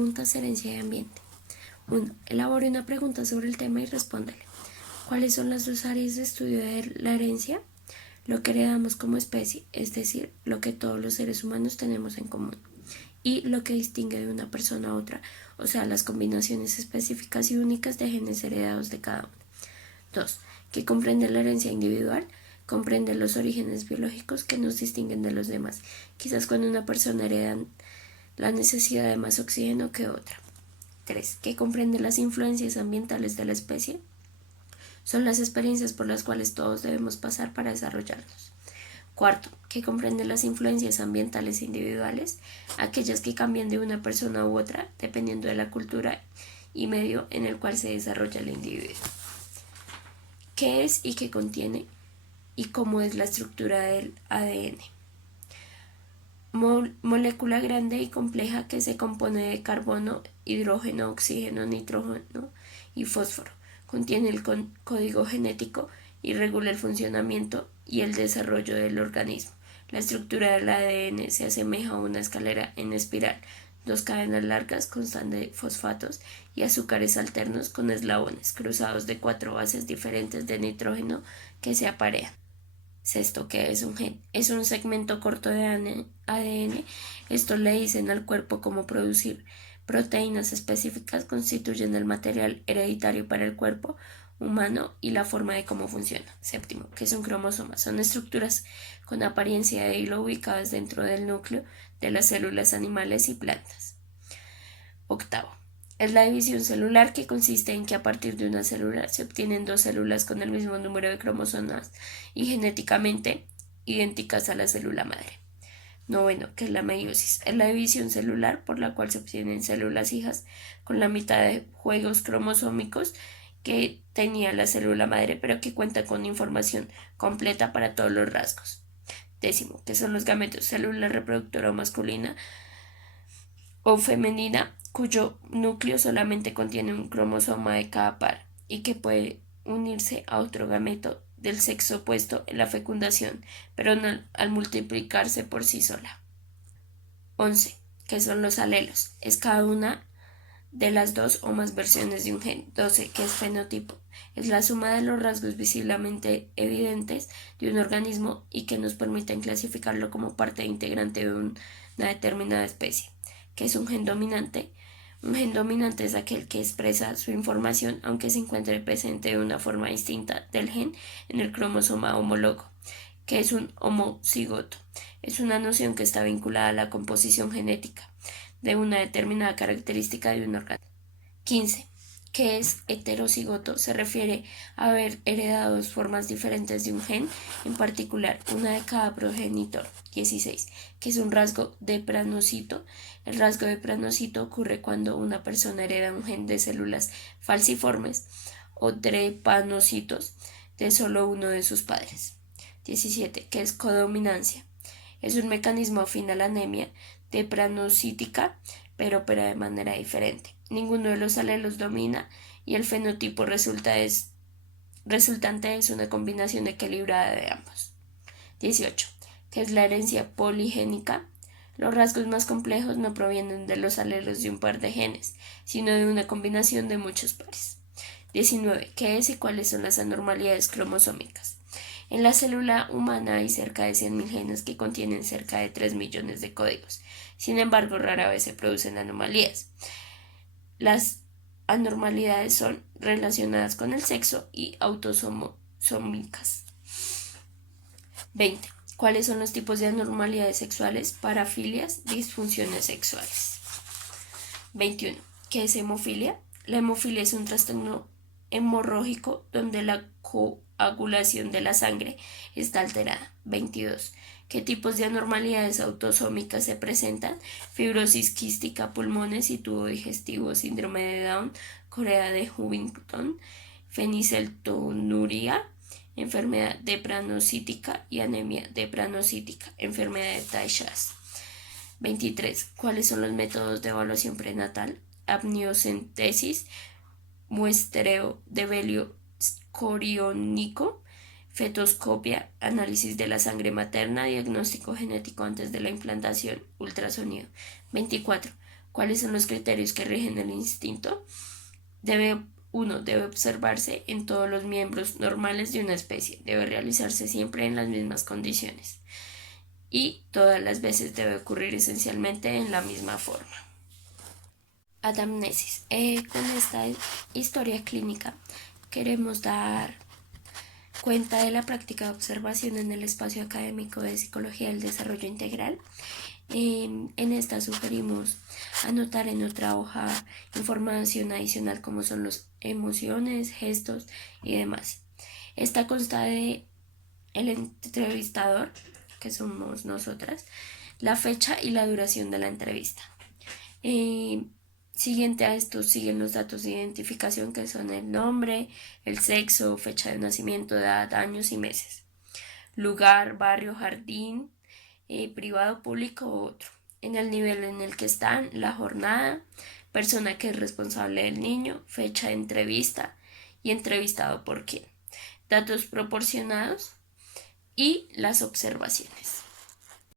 Preguntas, herencia y ambiente. 1. Elabore una pregunta sobre el tema y respóndele. ¿Cuáles son las dos áreas de estudio de la herencia? Lo que heredamos como especie, es decir, lo que todos los seres humanos tenemos en común, y lo que distingue de una persona a otra, o sea, las combinaciones específicas y únicas de genes heredados de cada uno. 2. ¿Qué comprende la herencia individual? Comprende los orígenes biológicos que nos distinguen de los demás. Quizás cuando una persona hereda la necesidad de más oxígeno que otra. 3. ¿Qué comprende las influencias ambientales de la especie? Son las experiencias por las cuales todos debemos pasar para desarrollarnos. 4. ¿Qué comprende las influencias ambientales individuales? Aquellas que cambian de una persona u otra dependiendo de la cultura y medio en el cual se desarrolla el individuo. ¿Qué es y qué contiene? ¿Y cómo es la estructura del ADN? Molécula grande y compleja que se compone de carbono, hidrógeno, oxígeno, nitrógeno y fósforo. Contiene el código genético y regula el funcionamiento y el desarrollo del organismo. La estructura del ADN se asemeja a una escalera en espiral. Dos cadenas largas constan de fosfatos y azúcares alternos con eslabones cruzados de 4 bases diferentes de nitrógeno que se aparean. Sexto, ¿qué es un gen? Es un segmento corto de ADN. Esto le dicen al cuerpo cómo producir proteínas específicas, constituyen el material hereditario para el cuerpo humano y la forma de cómo funciona. Séptimo, ¿qué es un cromosoma? Son estructuras con apariencia de hilo ubicadas dentro del núcleo de las células animales y plantas. Octavo, es la división celular, que consiste en que a partir de una célula se obtienen dos células con el mismo número de cromosomas y genéticamente idénticas a la célula madre. Noveno, que es la meiosis. Es la división celular por la cual se obtienen células hijas con la mitad de juegos cromosómicos que tenía la célula madre, pero que cuenta con información completa para todos los rasgos. Décimo, que son los gametos, célula reproductora masculina o femenina cuyo núcleo solamente contiene un cromosoma de cada par y que puede unirse a otro gameto del sexo opuesto en la fecundación, pero no al multiplicarse por sí sola. 11. ¿Qué son los alelos? Es cada una de las dos o más versiones de un gen. 12. ¿Qué es fenotipo? Es la suma de los rasgos visiblemente evidentes de un organismo y que nos permiten clasificarlo como parte integrante de una determinada especie. ¿Qué es un gen dominante? Un gen dominante es aquel que expresa su información aunque se encuentre presente de una forma distinta del gen en el cromosoma homólogo. ¿Qué es un homocigoto? Es una noción que está vinculada a la composición genética de una determinada característica de un organismo. 15. ¿Qué es heterocigoto? Se refiere a haber heredado dos formas diferentes de un gen, en particular una de cada progenitor. 16. ¿Qué es un rasgo de pranocito? El rasgo de pranocito ocurre cuando una persona hereda un gen de células falciformes o drepanocitos de solo uno de sus padres. 17. ¿Qué es codominancia? Es un mecanismo afín a la anemia depranocítica, pero opera de manera diferente. Ninguno de los alelos domina y el fenotipo resultante es una combinación equilibrada de ambos. 18. ¿Qué es la herencia poligénica? Los rasgos más complejos no provienen de los alelos de un par de genes, sino de una combinación de muchos pares. 19. ¿Qué es y cuáles son las anormalidades cromosómicas? En la célula humana hay cerca de 100.000 genes que contienen cerca de 3 millones de códigos. Sin embargo, rara vez se producen anomalías. Las anormalidades son relacionadas con el sexo y autosómicas. 20. ¿Cuáles son los tipos de anormalidades sexuales? Parafilias, disfunciones sexuales. 21. ¿Qué es hemofilia? La hemofilia es un trastorno hemorrágico donde la coagulación de la sangre está alterada. 22. ¿Qué tipos de anormalidades autosómicas se presentan? Fibrosis quística, pulmones y tubo digestivo, síndrome de Down, corea de Huntington, fenilcetonuria, enfermedad depranocítica y anemia depranocítica, enfermedad de Tay-Sachs. 23. ¿Cuáles son los métodos de evaluación prenatal? Amniocentesis, muestreo de velio coriónico, fetoscopia, análisis de la sangre materna, diagnóstico genético antes de la implantación, ultrasonido. 24. ¿Cuáles son los criterios que rigen el instinto? Uno, debe observarse en todos los miembros normales de una especie. Debe realizarse siempre en las mismas condiciones. Y todas las veces debe ocurrir esencialmente en la misma forma. Anamnesis. Con esta historia clínica queremos dar cuenta de la práctica de observación en el espacio académico de Psicología del Desarrollo Integral. En esta sugerimos anotar en otra hoja información adicional como son las emociones, gestos y demás. Esta consta de el entrevistador, que somos nosotras, la fecha y la duración de la entrevista. Siguiente a esto siguen los datos de identificación, que son el nombre, el sexo, fecha de nacimiento, edad, años y meses. Lugar, barrio, jardín, privado, público u otro. En el nivel en el que están, la jornada, persona que es responsable del niño, fecha de entrevista y entrevistado por quién. Datos proporcionados y las observaciones.